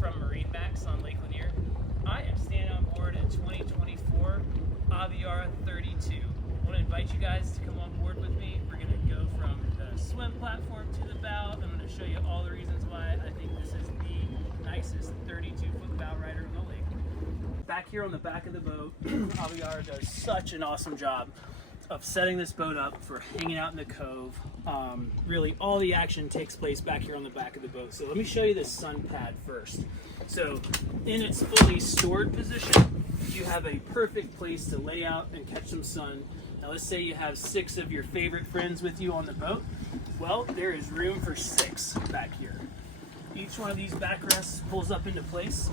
from MarineMax on Lake Lanier. I am standing on board a 2024 Aviara 32. I want to invite you guys to come on board with me. We're going to go from the swim platform to the bow. I'm going to show you all the reasons why I think this is the nicest 32-foot bow rider on the lake. Back here on the back of the boat, Aviara does such an awesome job of setting this boat up for hanging out in the cove. Really all the action takes place back here on the back of the boat. So let me show you this sun pad first. So in its fully stored position, you have a perfect place to lay out and catch some sun. Now let's say you have 6 of your favorite friends with you on the boat. Well, there is room for 6 back here. Each one of these backrests pulls up into place.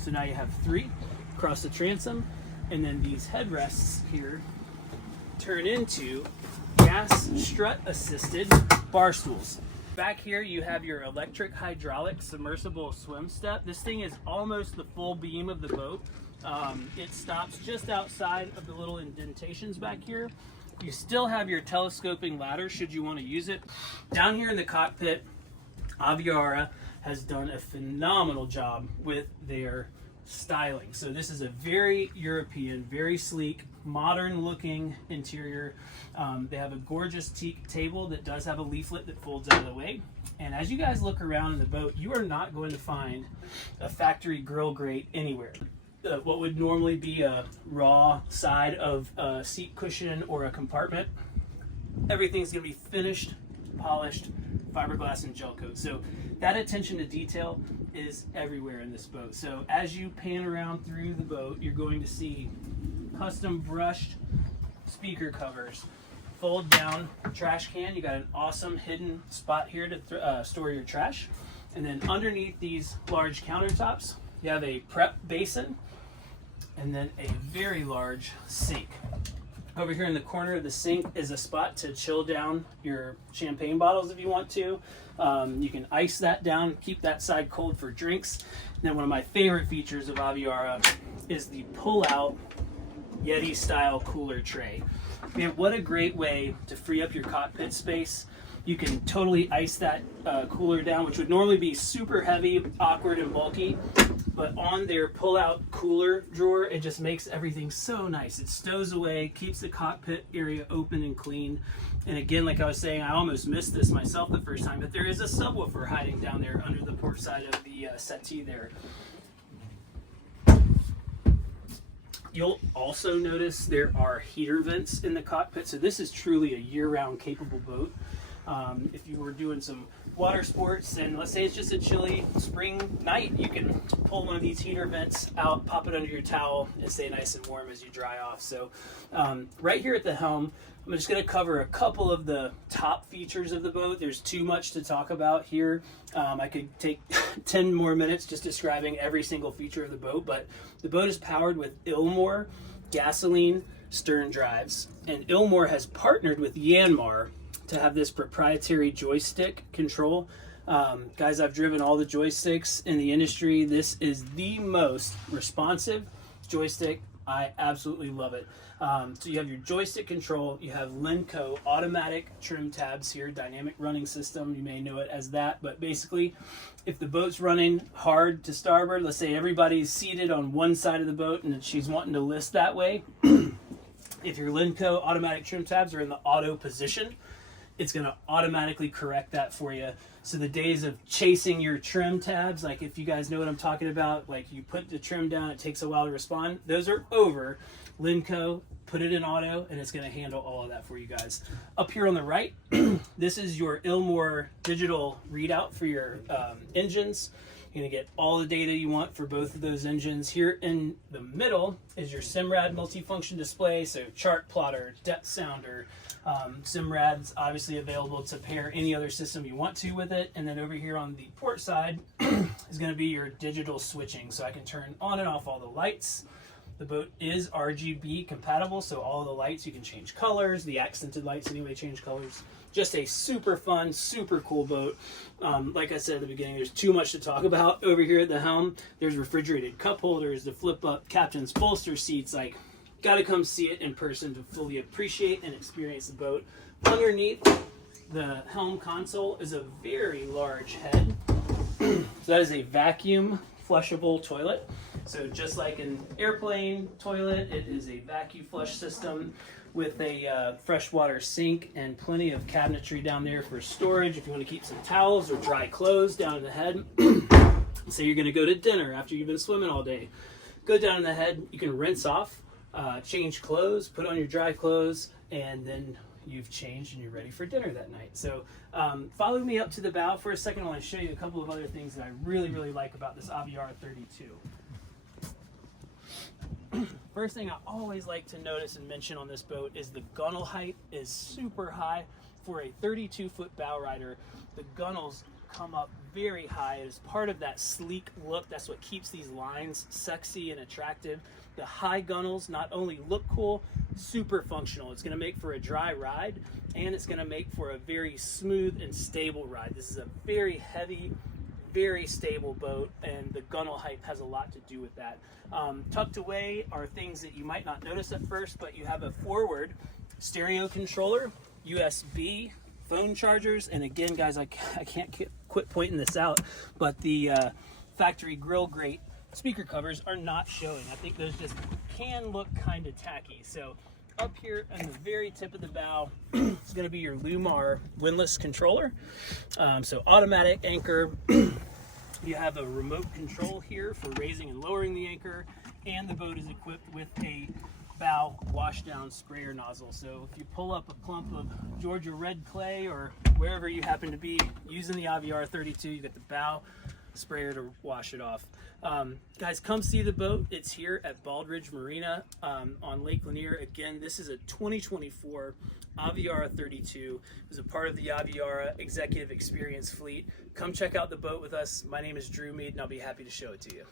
So now you have 3 across the transom, and then these headrests here turn into gas strut assisted bar stools. Back here you have your electric hydraulic submersible swim step. This thing is almost the full beam of the boat. It stops just outside of the little indentations back here. You still have your telescoping ladder should you want to use it. Down here in the cockpit, Aviara has done a phenomenal job with their styling. So this is a very European, very sleek, modern looking interior. They have a gorgeous teak table that does have a leaflet that folds out of the way. And as you guys look around in the boat, you are not going to find a factory grill grate anywhere. What would normally be a raw side of a seat cushion or a compartment, everything's going to be finished, polished, fiberglass and gel coat. So that attention to detail is everywhere in this boat. So as you pan around through the boat, you're going to see custom brushed speaker covers, fold down trash can. You got an awesome hidden spot here to store your trash. And then underneath these large countertops, you have a prep basin and then a very large sink. Over here in the corner of the sink is a spot to chill down your champagne bottles if you want to. You can ice that down, keep that side cold for drinks. And then one of my favorite features of Aviara is the pull-out Yeti style cooler tray. Man, what a great way to free up your cockpit space. You can totally ice that cooler down, which would normally be super heavy, awkward, and bulky. But on their pull-out cooler drawer, it just makes everything so nice. It stows away, keeps the cockpit area open and clean. And again, like I was saying, I almost missed this myself the first time, but there is a subwoofer hiding down there under the port side of the settee there. You'll also notice there are heater vents in the cockpit. So this is truly a year-round capable boat. If you were doing some water sports and let's say it's just a chilly spring night, you can pull one of these heater vents out, pop it under your towel, and stay nice and warm as you dry off. So right here at the helm, I'm just going to cover a couple of the top features of the boat. There's too much to talk about here. I could take 10 more minutes just describing every single feature of the boat, but the boat is powered with Ilmor gasoline stern drives, and Ilmor has partnered with Yanmar to have this proprietary joystick control. Guys, I've driven all the joysticks in the industry. This is the most responsive joystick. I absolutely love it. So you have your joystick control, you have Lenco automatic trim tabs here, dynamic running system, you may know it as that, but basically if the boat's running hard to starboard, let's say everybody's seated on one side of the boat and she's wanting to list that way, if your Lenco automatic trim tabs are in the auto position, it's going to automatically correct that for you. So the days of chasing your trim tabs, like if you guys know what I'm talking about, like you put the trim down, it takes a while to respond, those are over. Lenco, put it in auto, and it's going to handle all of that for you guys. Up here on the right, this is your Ilmor digital readout for your engines. You're going to get all the data you want for both of those engines. Here in the middle is your Simrad multifunction display, so chart plotter, depth sounder. Simrad's obviously available to pair any other system you want to with it. And then over here on the port side is going to be your digital switching, so I can turn on and off all the lights. The boat is RGB compatible, so all the lights you can change colors. The accented lights anyway change colors. Just a super fun, super cool boat. Like I said at the beginning, there's too much to talk about over here at the helm. There's refrigerated cup holders, the flip up captain's bolster seats. Like, gotta come see it in person to fully appreciate and experience the boat. Underneath the helm console is a very large head So that is a vacuum flushable toilet. So just like an airplane toilet, it is a vacuum flush system with a freshwater sink and plenty of cabinetry down there for storage if you want to keep some towels or dry clothes down in the head. Say you're going to go to dinner after you've been swimming all day. Go down in the head, you can rinse off, change clothes, put on your dry clothes, and then you've changed and you're ready for dinner that night. So follow me up to the bow for a second. I want to show you a couple of other things that I really like about this Aviara 32. First thing I always like to notice and mention on this boat is the gunnel height is super high. For a 32-foot bow rider, the gunnels come up very high. It is part of that sleek look. That's what keeps these lines sexy and attractive. The high gunnels not only look cool, super functional. It's going to make for a dry ride, and it's going to make for a very smooth and stable ride. This is a very heavy, very stable boat, and the gunnel height has a lot to do with that. Tucked away are things that you might not notice at first, but you have a forward stereo controller, USB, phone chargers, and again, guys, I can't quit pointing this out, but the factory grill grate speaker covers are not showing. I think those just can look kind of tacky. So up here on the very tip of the bow is going to be your Ilmor windlass controller. So automatic anchor. You have a remote control here for raising and lowering the anchor, and the boat is equipped with a bow washdown sprayer nozzle. So if you pull up a clump of Georgia red clay or wherever you happen to be using the Aviara 32, you get the bow sprayer to wash it off. Guys, come see the boat. It's here at Baldridge Marina on Lake Lanier. Again, this is a 2024 Aviara 32. It was a part of the Aviara Executive Experience Fleet. Come check out the boat with us. My name is Drew Mead, and I'll be happy to show it to you.